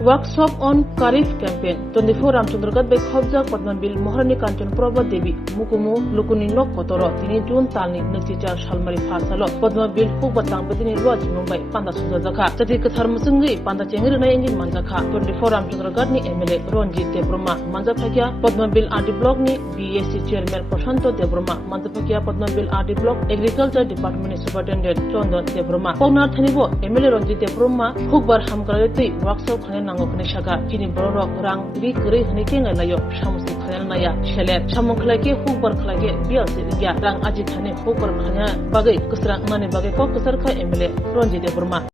Workshop on Karif campaign 24 Ramchandra by Khobja Padmabil Moharani Kanchan Prabha Devi Mukumu Lukuni Nok Kotoro Tini Jun Talni Natijar Shalmari Fasalo Padmabil Hubatang Badini Lodge Mumbai Panda Suzaka Tati Kathar Musungi Panda Chengirina Engin Manjaka 24 Ramchandra Gadni MLA Ronji Debroma Manjapakya Padmabil RD Block ni BSC Chairman Prashanto Debroma Manjapakya Padmabil RD Block Agriculture Department Superintendent Chondon Debroma Pognar Thanibo MLA Ronji Debroma Hukbar Hamkarati Workshop Nangokne Shaka Kini Borok Rang Ri Kuri Hniking Layo Shamusi Khanel Naya Shelet Shamuklake Hukbar Klage Bial Sidia Rang Aji Thane Hukbar Khanya Bagai Kusra Mane Bagai Ko Kusarka MLA Ronji Debroma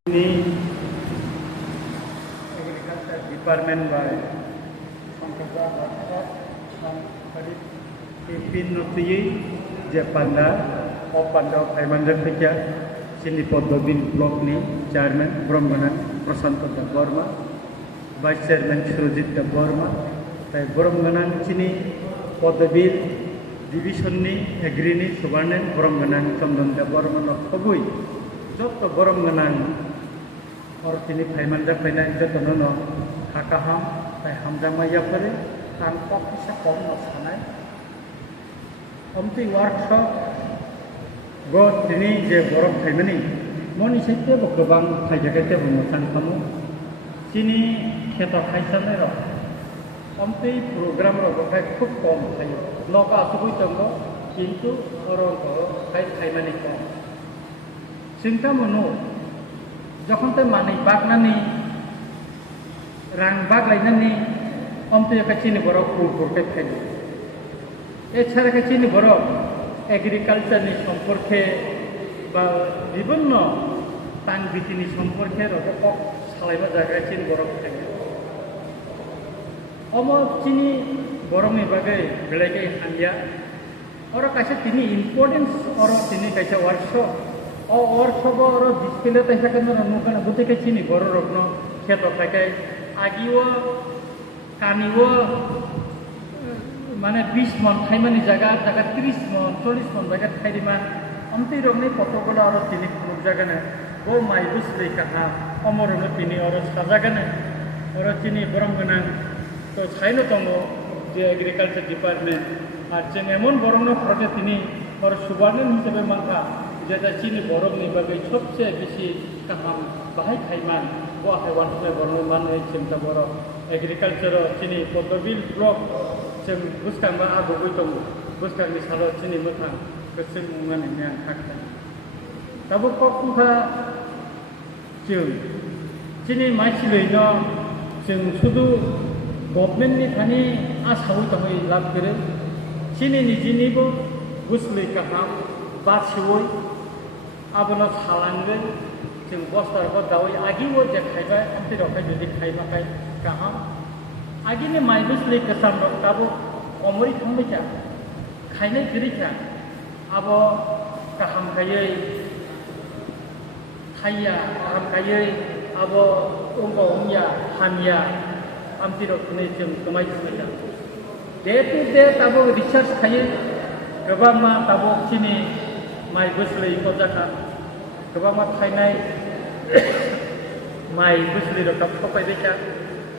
Agriculture Department by Ipin Nutiyi Japanda Opanda Paimanjak Pekya Sini Podobin Block ni Chairman Brahmana Prasanto Burma Vice Chairman Surojit Burma tai Brahmana Chini Podobil Division ni Agri ni Subarnen Brahmana Chomdon Burma no Khobui Jotto Brahmana or Chini Paimanjak Paina Jotono no Hakaham tai Hamjamaya Pare Tang Kopisa Kom no Sanai Omti workshop Go Chini je Borok Paimani Moni Sete Bokobang Pajagate Bumosan Kamu Chini Kheto Khaisane ro Omti program ro Bokai Khub Kom Thayo Loka Asubui Tongo Kintu Orong Ko Khai Paimani Kom Singka Mono Jokhon te Mani Bagnani Rang Baglainani Omti Kachini Borok Purke Thayo এছাড়া চিনি বড় agriculture নি সম্পর্কে বা বিভিন্ন টান বিতিনি সম্পর্কে রকম সালাইবা জায়গায় চিনি বড় থাকে অম চিনি বড়মি বাগে বেলাইকে হানিয়া ওর কাছে তিনি ইম্পর্টেন্স ওর তিনি কাছে ওয়ার্কশপ ও ওয়ার্কশপ ওর ডিসপ্লে তাইসা কেন নমুকানা বুঝতে চিনি বড় রকম ক্ষেত থাকে আগিও কানিও মানে 20 মন খাইমানি জায়গা 30 মন 40 মন জায়গা খাইরিমা অন্তি রমনি কতগুলো আর তিনি কোন জায়গা না ও মাই বুঝলে কাহা অমরন তিনি আর সাজাগা না আর তিনি বরমগনা তো ছাইনো তঙ্গ যে এগ্রিকালচার ডিপার্টমেন্ট আর যে এমন বরমন প্রজেক্ট তিনি আর সুবর্ণন হিসেবে মাথা যেটা চিনি বরম নিবাগে সবচেয়ে বেশি কাহাম বাহাই খাইমান ও হাইওয়ান হিসেবে বরম মানে চিন্তা বড় এগ্রিকালচার চিনি পদ্মবিল ব্লক जों बुसखांबा आगुबै दङ बुसखांनि सालाव चिनि मोथां गोसो मुंगानि नें थाखा दाबो कखुखा जों चिनि मानसिलैनो जों सुदु गभर्नमेन्टनि थानि आसाव दङै लाब करे चिनि निजिनिबो बुसलै गाहाम बासिवै आबोनो सालांगोन जों बस्तारबो दावै आगिबो जे खायबाय आमति रखाय जुदि खायमाखाय गाहाम Agini mai busli kesam rok tabo omori thongbecha khainai giricha abo kaham kayai khaya kaham kayai abo ongko ongya hamya amti rok nei jeng tomai suja day to day tabo research khaye gobama tabo chini mai busli kojaka gobama khainai mai busli rok khopai becha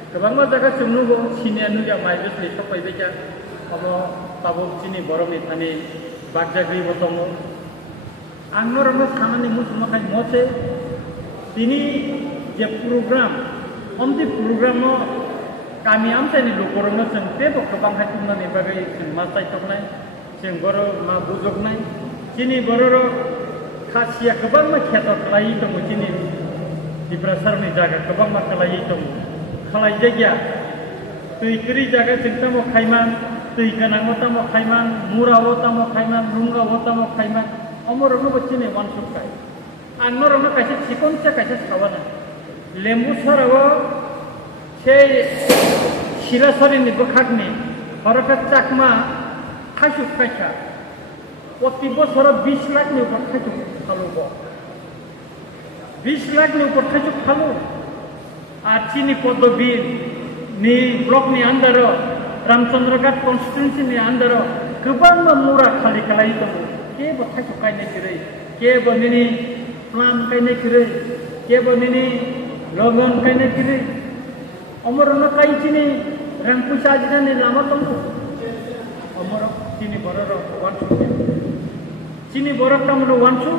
Kebangma jaga cumnugo sinia nuja maibus ni sopai beja abo tabuk sini boromi thani bagjagri botomo angnorno samani musmakai moche tini je program omdi program no kami amte ni lokorono jeng tebo kebang hatumna ni bagai jeng masai toknai jeng boro ma bujoknai sini bororo khasia kebang ma kheto khlai tomo sini di prasar ni jaga kebang ma khlai tomo Kalai jaga, tui kiri jaga cinta mo khaiman, tui kanang wata mo khaiman, murah wata mo khaiman, runga wata mo khaiman, omor ono bacine wan sukai. Anor ono kaise sikon cha kaise sawana. Lembu sarawa, sei shirasari ni bokhagni, horaka chakma, khaisuk kaisa. Waktu bos hara 20 lakh ni upar khaisuk khalu bo. 20 lakh ni upar khaisuk khalu. আর চিনি পদ্মবীর নি block নি under Ramchandraghat constituency নি under গোबां मुरा खालि खालाय दङ के बथाय गायनाय किरै के बनिनि प्लान गायनाय किरै के बनिनि लगन गायनाय किरै অমরনো কাই চিনি রাং পয়সা আজিনানি লামা তঙ্গু অমর চিনি বড়র ওয়ানসু চিনি বড় তামনো ওয়ানসু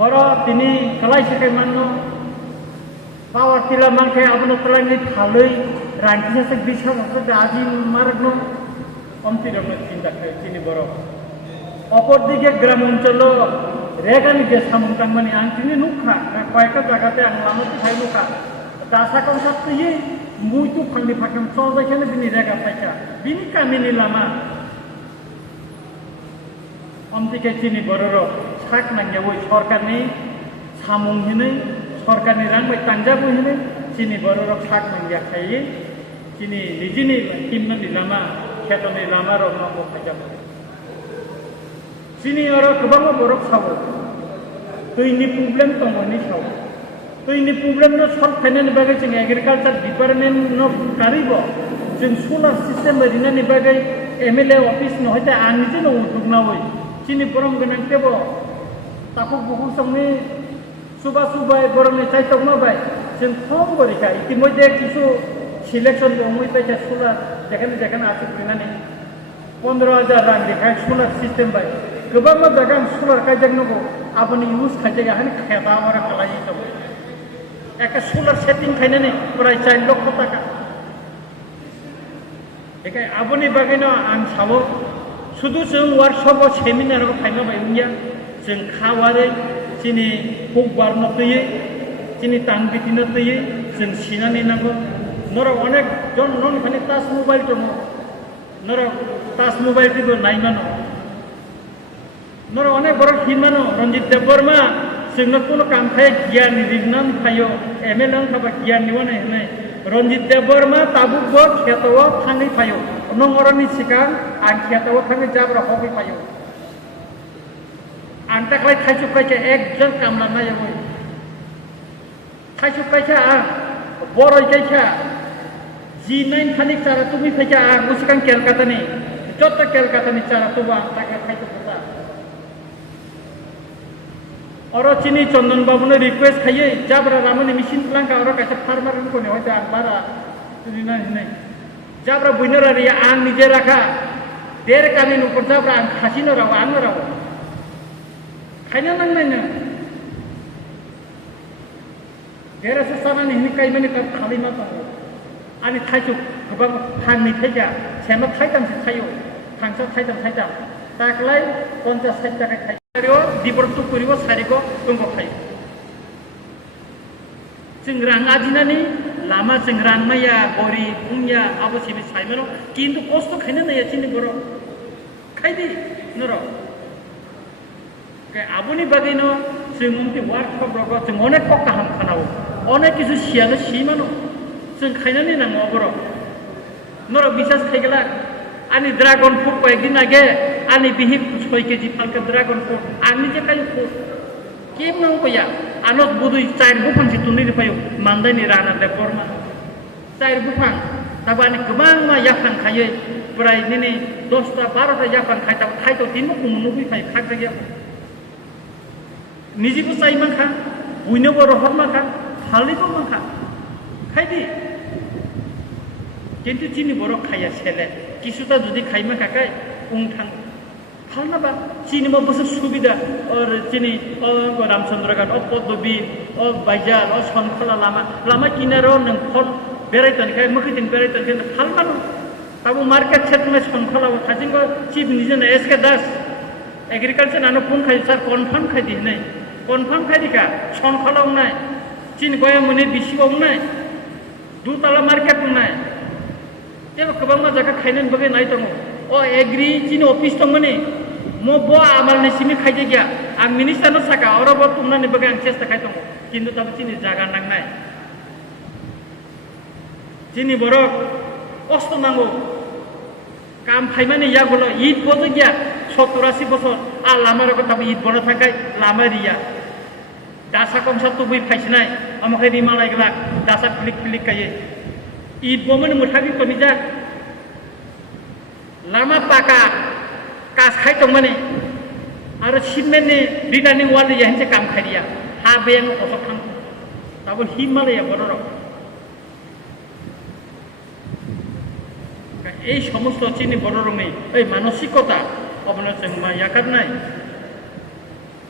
বড় তিনি কালাই সেকে মানো পাওয়ার টিলা মানকে আবনো তলানি থালই রাঙ্কি সে বিশা মতো আজি মারগনো অন্তিরনো চিন্তা করে চিনি বড় অপরদিকে গ্রাম অঞ্চল রেগানি যে সামুন্তাং মানে আং চিনি নুখা কয়েকটা জায়গাতে আং লামাতে খাই নুখা দাসা কম সাথে মুই তো ফান্দি ফাঁকাম সহজাইখানে বিনি রেগা ফাইকা বিনি কামিনি লামা অন্তিকে চিনি বড়র সাক নাঙ্গে ওই সরকারনি সামুং হিনে সরকারনি রাং বাই তাংজাবো হিনে চিনি বড়র সাক নাঙ্গে খাইয়ে চিনি নিজিনি কিমনানি লামা খেতনি লামা রং নামো খাইজাবো চিনি আর গোबां বরফ সাবো दैनि प्रब्लेम दंनि साव दैनि प्रब्लेम न सल्भ खालामनायनि बागै जों एग्रिकालचार डिपार्टमेन्ट कारिबो जों सोलार सिस्टेम ओरैनानि बागै एमएलए अफिस नहयते आं निजे न उदुगनावै चिनि बरम गोनांतेबो ताखौ बहु समनि सुबा सुबाय बरमनि चाइतकमाबाय जों खम बरिखा इतिमध्ये किछु सिलेक्शन दंमोन बायसा सोलार जेखाने आसि फैनानै 15,000 रां देखाय सोलार सिस्टेम बाय गोबां जायगा सोलार कायजागनांगौ आबनि इउज खायजाया हानि खायदा आरो खालायै दं एका सोलार सेटिं खायनानै प्राय 4 लाख टाका एखाय आबनि बागैनो आं सावो शुधु जों वर्कशप सेमिनार फायना बायनिया जों खावारे चिनि हकबारनो तैयै चिनि तांबितिनो तैयै जों सिनानै नांगौ नर अनेक जन नन खानि टाच मोबाइल दङ नर टाच मोबाइल दिबो नायमानो नर अनेक बर हिमानो रंजित देवबर्मा जोंनो कोनो काम खाय गियान रिगनान फायो एमएलए खाबा गियान निवने हने रंजित देवबर्मा ताबुबो खेतव थाङै फायो नंगरनि सिगां आं खेतव थाङै जाब्रा हबि फायो आं ताखलाय थाइसुखायचे एकजन कामला नायवै थाइसुखायचे आं बरयखायचे G9 खानिक चारा तुमी फैसा आं मुसिकां केलकातानि जत केलकातानि चारा तुबो आं ताके थाइसुखा और चिनी चंदन बाबू ने रिक्वेस्ट खाइए जाब्रा रामनि मिशन प्लान का और कैसे फार्मर को ने होता आं बारा तुनिना नहीं जाब्रा बुइनर रे आं निजे रखा देर कानि ऊपर जाब्रा आं खासिनो राव आं राव खायना नांनायनो देर से सानानि हिनि काइमानि का खालि मा दं आनि थाइसुक गोबां फाननि फैगा सेमा थाइदामसो थायो थांसा थाइदाम ताकलाय 50-60 टाका थायो दिबरतु करिबो सारिको दंगो खायो जों रां आदिनानि लामा जों रां माया गरि बुंया आबसिबि साइमानो किन्तु कष्ट खायनो नाया चिनि बर खायदि नर के आबुनि बागैनो जों उनति वार्कशप रगो जों अनेक पक्का हाम खानावो अनेक किछु सियानो सिमानो जों खायनानि नांगौ बर नर बिसास खायगला आनि ड्रागन फ्रुट कয়েকদিন आगे आनि बिहि 6 केजि फालका ड्रागन फ्रुट आनि जे काई केम नांगौ गया आनत बुदुइ 4 बुफांसि तुनि फायो मान्दायनि राना दे बर्मा 4 बुफां ताबानि गोबां मा याफां खायै प्राय निनि 10टा 12टा याफां खायता थाइतो दिनमो कुमुनु फैफाय खाग्रा गया निजिबो चाइ माखा बुइनोबो रहर माखा हालिबो माखा खायदि किन्तु चिनि बर खाया सेले किसुता जुदि खाइमा काकाय उंथां फालनाबा चिनि म बस सुबिदा और चिनि रामचंद्रघाट पद्मबी बाइजार सनखला लामा किनारो नों फन बेरायतनखाय मखैथिं बेरायतनखाय फालनानो ताबो मार्केट सेट में सनखलाव थाजिंगो चिफ निजेना एसके दास एग्रीकालचार नानो फोन खाय सर कनफार्म खायदि नै कनफार्म खायदिका सनखलाव नाय चिन गया मने बिसिबाव नाय दुताला मार्केट नाय जेबो गोबां मा जायगा खायनानै बागै नाय दङ एग्री चिनि अफिस दं माने म बो आमालनि सिमि खायजे गया आं मिनिस्टारनो साका अरबो तुमनानै बागै आं चेष्टा खाय दङ किन्तु ताबो चिनि जागा नांनाय चिनि बर कष्ट नांगौ काम फायमानि यागलो ईद बोजो गया 70-80 बছर आ लामारको ताबो ईद बनो थाखाय लामा रिया दासा कमसा तुबै फायसिनाय अमखै रिमालाय गला दासा क्लिक काये ईद बोमन मुथाबि कनिजा लामा पाका कास खाय दं माने आरो सिमेन्टनि रिटार्निं वाल याहनसे काम खायदिया हा बेन असखां ताबो हिमालया बदर এই সমস্ত চিনি বড় রঙে এই মানসিকতা আপনার जों मा यागारनाय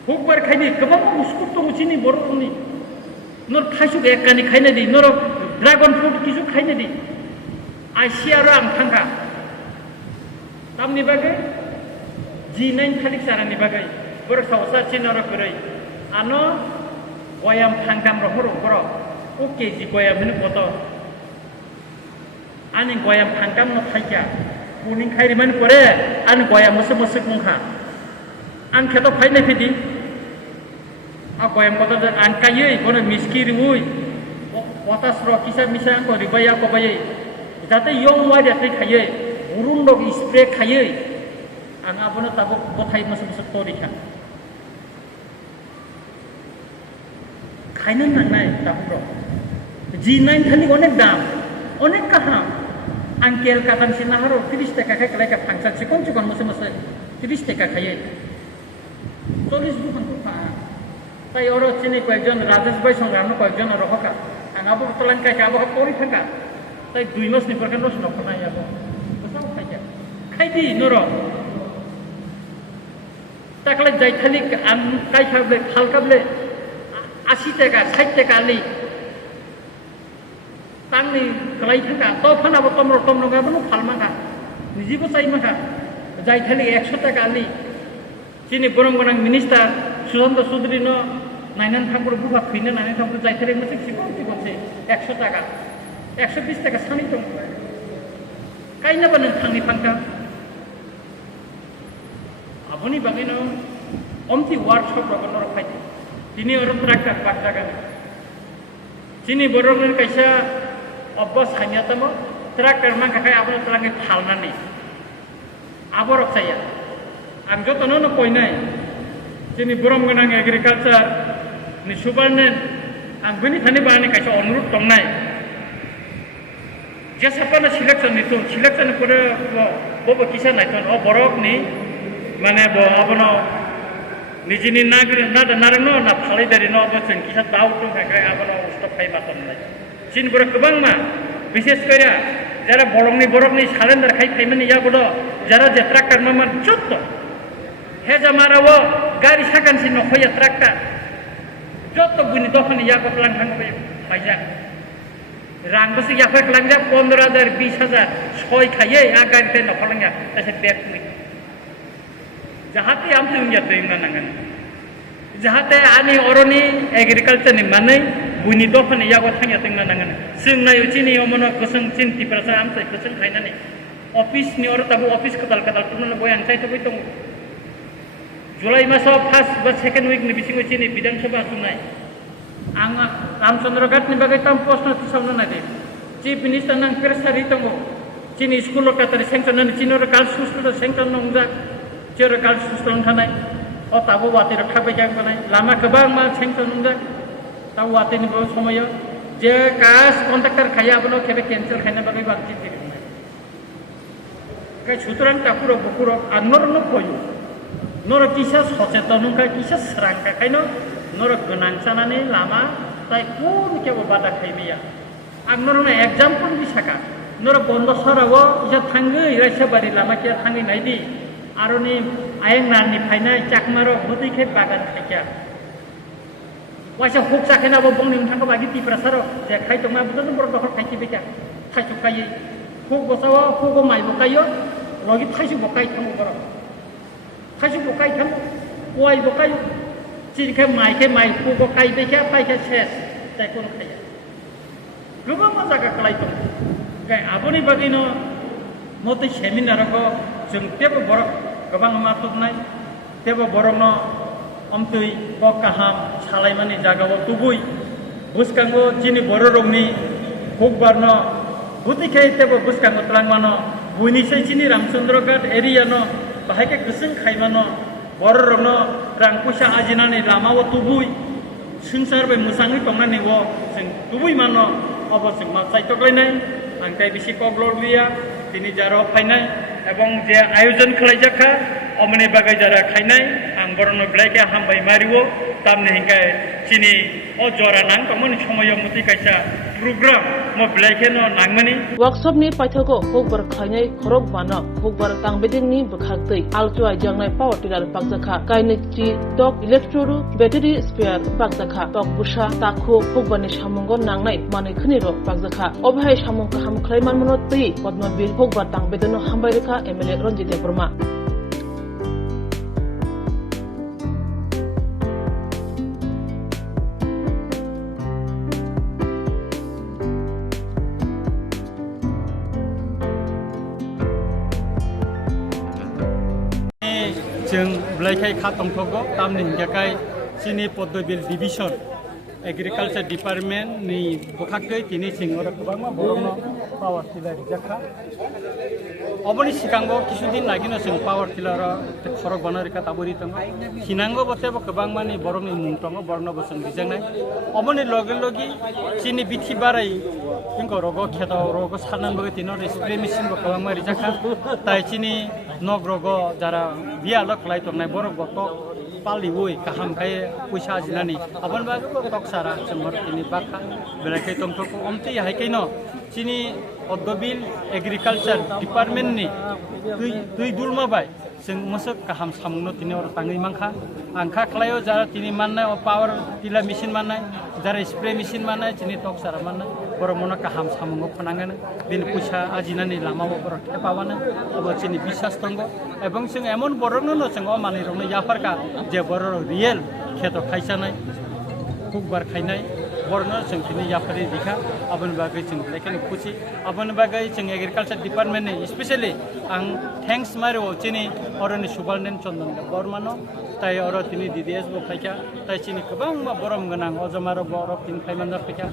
हुकबार खायनि गोबां मुस्कुट दङ चिनि बर' रङनि नर थाइसुक एककानि खायनाय दी नर ड्रागन फ्रुट किसु खायनाय दी आइसि आरो आं थांगा तामनि बागै G9 थालिक सारानि बागै बर' सावसा चिनर गरै आनो गयाम थांगाम रहर बर' ओ केजि गयाम होनो पत आनि गयाम थांगाम न थाइका कुनिं खायरिमान करे आन गयाम मोसो मोसो मुखा आन खेतो फायनाय फैदि आ गयाम पत आन कायै गनो मिस्की रिउय पटास र किसा मिसा आंखौ रिबाया कबायै जाते यं वाइ दाथै खायै बुरुन दग स्प्रे खायै आं आबोनो ताबो गथाय मोसो मोसो तरिखा खायनो नांनाय ताबो G9 थालिक अनेक दाम अनेक काहाम आं केलकाता सिना हारो 30 टाका खाय कलाय का फांसा चिकन चिकन मोसो मोसो 30 टाका खायै 40 दुखान को पा তাই ওর চিনি কয়েকজন রাজেশ ভাই সঙ্গে আমরা কয়েকজন রহকা আং আবো তলান কাই আবো পরি থাকা তাই 2 মাস নি পরকান রস নখনাই আবো কোথাও খাইয়া খাইদি নর তাকলে যাই থালিক আম কাই খাবে খাল কাবলে 80 টাকা 60 টাকা আলি তাংনি কলাই থাকা তো ফানাবো তমর তমর গাবো ফালমাকা নিজিবো চাইমাকা যাই থালিক 100 টাকা আলি চিনি বরম গনাং মিনিস্টার সুশান্ত চৌধুরী ন নাইনান ঠাকুর বুবা ফিনে নাইনান ঠাকুর যাইতে মোসে চিকন চিকনছে 100 টাকা 120 টাকা সানি দं কাইনাবা नों थांनि फांका आबोनि बागै न अमति वर्कशॉप रगनर फाइदि दिनै अर ट्राक्टर पाक जागान चिनि बरन कायसा अब्बा सानिया तम ट्राक्टर मा खाय आबो तलांगे थालनानै आबरक जाया आं जतनो न कइनाय जोंनि बरम गोनां एग्रिकालचार नि सुबारनेन आं बेनि थाने बाने कायसा अनुरोध दंनाय जे सापाना सिलेक्शन निथुन सिलेक्शन करे बबो किसा नायथन अ बरकनि माने ब आपनो निजिनि नारनो ना फालायदारि न बचन किसा दाउटुं थाखाय आपनो उस्त फाइबा तमनाय चिन बर गोबां मा विशेष करे যারা বরকनि सालेन्डार खाय फाइमानि याबो যারা যে ট্রাক্টর मा जत्त हेजा मारावो गाड़ी साकानसि नखया ट्राक्टर जत्त बुनि दखनि याको प्लान थांबे फाइजा रांबोसो याफाय खालांजा 15000 20000 सय खायै आ गाड़ीते नखलांगा तासे बेकनि जाहाते आम जोंया दैमा नांगोन जाहाते आनि अरनि एग्रिकालचारनि मानै बुनि दखनि याको थांया दैमा नांगोन जों नायो चिनि अमनो गोसों चिन्ति प्रसा आमसाय गोसों खायनानै अफिसनि अर ताबो अफिस कदाल कदाल तुमनो बयान चाइथबै दं जुलाई मासाव फार्स्ट बा सेकेन्ड उइकनि बिसिङाव चिनि विधानसभा सुनाय आं रामचन्द्र घाटनि बागै ताम प्रश्न थिसावनो नायदे चिफ मिनिस्टार नां प्रेसारि दङ चिनि स्कुल कातारि सेंसन चिनर गार्ल्स हस्टेल सेंसन नंजा चिर गार्ल्स हस्टेल थानाय अ ताबो वातिर थाबाय जागबानाय लामा गोबां मा सेंसन नंजा ताव वातिनि बो समय जे कास कन्ट्राक्टर खायाबनो खेबे केन्सेल खायना बागै बांसिन थिगनाय काय सुतरां ताकुरो बुकुरो आनरनो फयो नर किसा सचेतनखा किसा स्रांखा खायनो नर गोनां जानानै लामा ताय कोन केबो बादा खायबिया आं नरनो एग्जाम्पल बिसाका नर बन्द सरावो इसा थांगै रायसाबारि लामा के थांगै नायदि आरोनि आयें नारनि फायनाय चाकमारो बुदैखे बागान खायका वाइसा हुक जाखेनाबो बंनि नोंथांखौ बागि तिप्रासारो जे खायतमा बुदन बर दखर खायखि बेका थाइसु खायै हुक बसावा हुक माइ बकायो लगि थाइसु बकाय थांगो बर खायसु बकाय थां वाइ बकाय चिरखे माइ हुक बकाय बेका फायका सेस जाय कोन खाया गोबां मा जागा खालाय दं गाय आबोनि बागैनो मते सेमिनारखौ जों तेबो बर गोबां मा तुबनाय तेबो बरनो अमतै बकाहाम सालायमानि जागाव तुबुय बुसकांगो चिनि बर रंनि हुकबारनो बुतिखे तेबो बुसकांगो तलांमानो बुइनिसै चिनि रामचन्द्रघाट एरियानो बाहायके गोसों खायमानो बर रंनो रां पैसा आजिनानै लामाव तुबुय संसारबे मोजाङै दंनानै जों तुबुय मानो अबसि मा साइतकलायनाय आंखाय बिसि कग्लरलिया दिनै जारो फायनाय एवं जे आयोजन खालायजाखा अमनि बागै जारा खायनाय आं बरनो ब्लाइके हामबाय मारिवो तामनि हिंखाय चिनि अ जरा नां तमनि समय मति कायसा programme mo blaike no nangmani workshop ni paithago hokbar khainai khorok bana hokbar tangbeding ni bukhaktei alchoi jangnai power tiller pakjakha kaini chi tok electro battery spare pakjakha tok busha takho hokbarni samungo nangnai manai khni ro pakjakha obhai samung kaham khlaiman mono tei Padmabil hokbar tangbedeno hambaireka MLA Ranjit Burma जों ब्लाइखाय खातंथगो तामनि हिंगाखाय सिनि पद्मबिल division agriculture department नि बखाखै तिनि सिङाव गोबां बर'नो power tiller जाखा अबनि सिगांगो किसुदिन लागिनो जों power tiller खरक बनारिका ताबुरि दङ हिनांगो बतेबो गोबां मानि बर'नि मुं दङ बरनो बोसोन बिजोंनाय अबनि लगे लगे सिनि बिथि बाराय जोंखौ रगो खेताव रगो साननानबो तिनो स्प्रे मेसिन बो गोबां मारि जाखा ताइ सिनि नग रगो जारा बियालक लाइ दंनाय बर' गत पालिवै गाहाम खाय पैसा आजिनानि आबन बागो टक्सारा जोंमर तिनि बाखा बेलाखै तंथको अमति हायकैनो सिनि पद्मबिल एग्रिकालचार डिपार्टमेंट नि दुइ दुलमाबाय जों मसक गाहाम सामुंनो तिनि अर ताङै मांखा आंखा खलायो जारा तिनि माननाय पावार टिलार मेसिन माननाय जारा स्प्रे मेसिन माननाय तिनि टक्सारा माननाय बर' मनो गाहाम सामुंनो फनांगोन बिनि पैसा आजिनानि लामाबो बर' खेपावानो अब तिनि बिश्वास दङ एबं जों एमन बर'नो जों अमानि रनो याफारका जे बर' रियेल खेत खायसानाय कुकबार खायनाय बर'नो जों तिनि याफारि दिखा आबन बागै जों लेखन खुसि आबन बागै जों एग्रिकालचार डिपार्टमेंट नि स्पेशली आं थैंक्स मारो तिनि अरनि सुबालनेन चंदन बर्मानो ताइ अर तिनि DDS बो फायका ताइ तिनि गोबां बरम गोनां अजमार बर' तिन फायमानदा फायका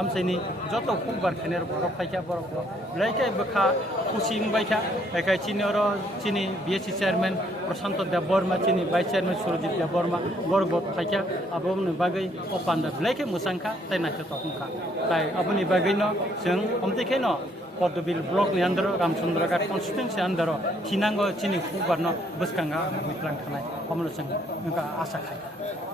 आमसाइनि जत कुकबार खायनाय बर' फायका बर' लाइकाय बखा खुसि बायका एकाय तिनि अर तिनि BSC चेयरमैन प्रशांत देव बर्मा तिनि वाइस चेयरमैन सुरजित देव बर्मा बर' फायका आबोनि बागै अपान्दा लाइकाय मुसांखा ताइ नाखो तखंखा ताइ आबोनि बागैनो जों अमतिखैनो पद्मबिल ब्लक नि आन्दार रामचन्द्रघाट कन्स्टिट्युएन्सि आन्दार थिनांगो तिनि कुकबारनो बसखांगा बिफ्लां थानाय हमनो जों आसा खायो